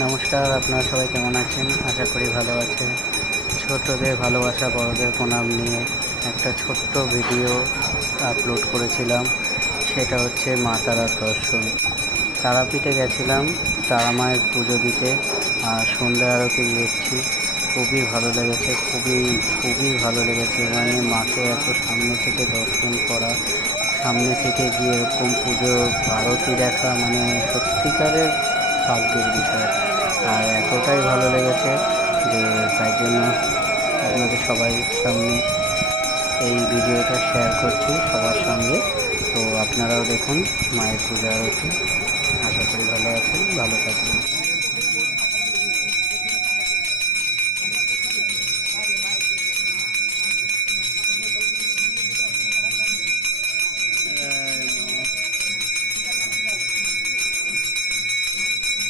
নমস্কার, আপনারা সবাই কেমন আছেন? আশা করি ভালো আছেন। ছোটদের ভালোবাসা, বড়দের প্রণাম নিয়ে একটা ছোট্ট ভিডিও আপলোড করেছিলাম। সেটা হচ্ছে মা তারার দর্শন। তারাপীঠে গেছিলাম তারা মায়ের পুজো দিতে, আর সন্ধ্যা আরতি দেখছি। খুবই ভালো লেগেছে, খুবই ভালো লেগেছে। মানে মাকে এত সামনে থেকে দর্শন করা, সামনে থেকে গিয়ে এরকম পুজো আরতি দেখা, মানে সত্যিকারের ভাগ্যের বিষয়। আর এতটাই ভালো লেগেছে যে তাই জন্য আপনাদের সবাই সামনে এই ভিডিওটা শেয়ার করছি সবার সঙ্গে। তো আপনারাও দেখুন মায়ের পূজা আরতি। আশা করি ভালো আছেন, ভালো থাকবেন।